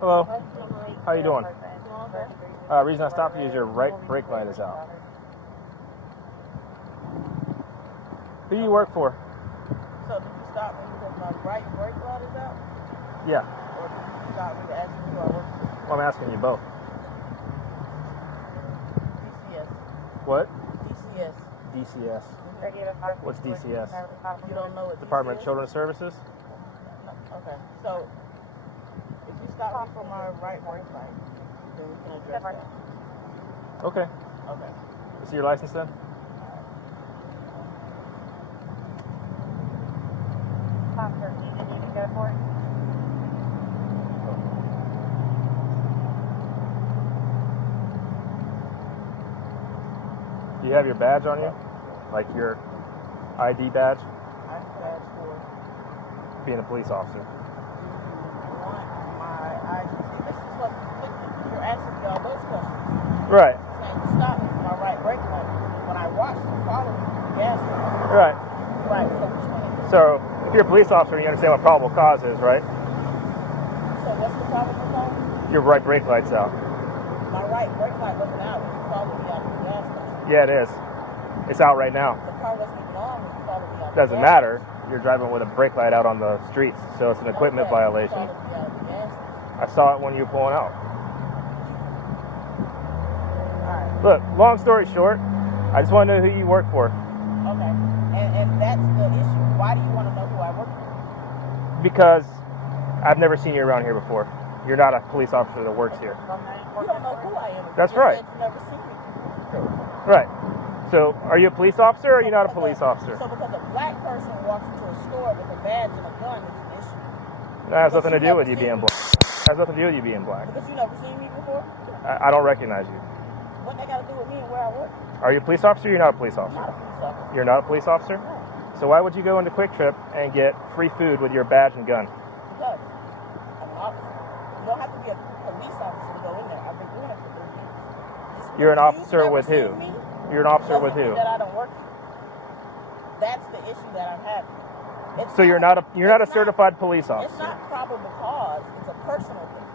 Hello. How you doing? Reason I stopped you is your right brake light is out. Who do you work for? So did you stop me because my right brake light is out? Yeah. Or did you stop me to ask me who I work for? Well, I'm asking you both. DCS. What? DCS. DCS. What's DCS? You don't know what Department of DCS? Children's Services? Okay. So if you stop me for my right brake light, then we can address that. Okay. Okay. Is your license then? Do you have your badge on you? Like your ID badge? I badge for Being a police officer. want my ID. See, this is what you're asking me all those questions. Right. Saying you stopped me for my right brake light. When I watched you follow me to the gas station. Right. Right. So which one is it? So, if you're a police officer, you understand what probable cause is, right? So what's the problem with that? Your right brake light's out. My right brake light wasn't out when you followed me out of the gas station. Yeah, it is. It's out right now. The car wasn't even on when you followed me out. Doesn't matter. You're driving with a brake light out on the streets, so it's an equipment violation. You followed me out of the gas station. I saw it when you were pulling out. Alright. Look, long story short, I just want to know who you work for. Okay. And that's the issue. Why do you want to know who I work for? Because I've never seen you around here before. You're not a police officer that works here. You don't know who I am. That's You right. said you've never seen me. Right. So, are you a police officer or are you not a police officer? So because a black person walks into a store with a badge and a gun, it's an issue. That has nothing to do with you being black. That has nothing to do with you being black. Because you never seen me before? I don't recognize you. What they got to do with me and where I work? Are you a police officer or you're not a police I'm officer? not a police officer. You're not a police officer? No. So why would you go into Quick Trip and get free food with your badge and gun? Because I'm an officer. You don't have to be a police officer to go in there. I've been doing it for 3 years. You're an officer You've with never who? seen me, You're an officer with doesn't who? mean that I don't work here. That's the issue that I'm having. So you're not a certified police It's officer. not probable cause. It's a personal thing.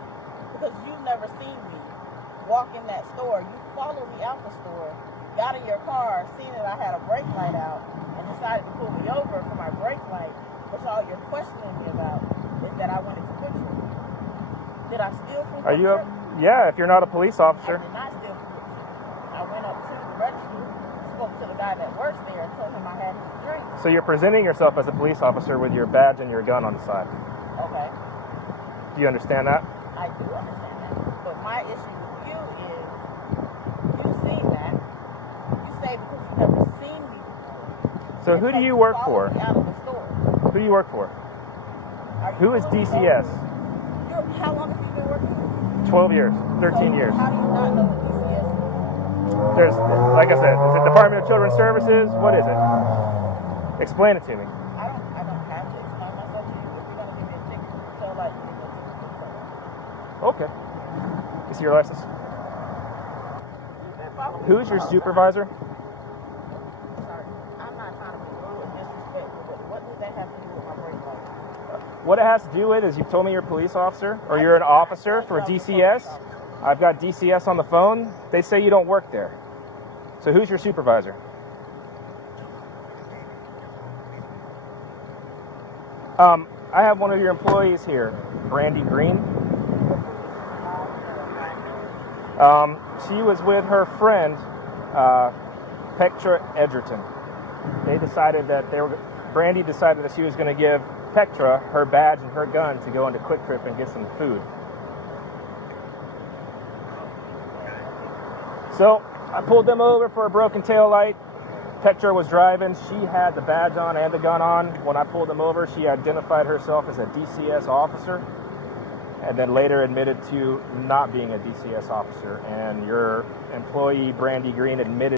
Because you've never seen me walk in that store. You followed me out the store, got in your car, seen that I had a brake light out, and decided to pull me over for my brake light, which all you're questioning me about is that I went into Quick Trip. Did I steal from Are Quick you Trip? yeah, if you're not a police I officer. did not steal from Quick Trip. I went up to the register, spoke to the guy that works there, and told him I had his drink. So you're presenting yourself as a police officer with your badge and your gun on the side. Okay. Do you understand that? I do understand that. But my issue with you is, you seen that. You say because you never seen me before. So who do you work for? Followed me out of the store. Who do you work for? Are you Who is really DCS? How long have you been working? 12 years, 13 years. How do you not know what DCS is? There's, like I said, is it Department of Children's Services? What is it? Explain it to me. I don't have to explain myself to you. If you're gonna give me a ticket, so like you give me a ticket for that. Okay. You see your license? You can follow me. Who's your supervisor? Sorry, I'm not trying to be rude and disrespectful, but what does that have to do with my brake light? What it has to do with is you told me you're a police officer or you're an officer for DCS. I've got DCS on the phone. They say you don't work there. So who's your supervisor? I have one of your employees here, Brandy Green. She was with her friend, Petra Edgerton. They decided that Brandy decided that she was going to give Petra her badge and her gun to go into Quick Trip and get some food. So I pulled them over for a broken tail light. Petra was driving. She had the badge on and the gun on. When I pulled them over, she identified herself as a DCS officer and then later admitted to not being a DCS officer. And your employee, Brandy Green, admitted